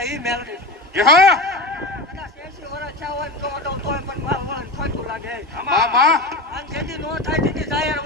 કરતા ઈ મેળવી એ હા કદાચ 80 વર્ષ થયા હોય તો તોય પણ માલ વળન ખોટું લાગે માં માં આમ જેથી નો થાય તેથી જાહેર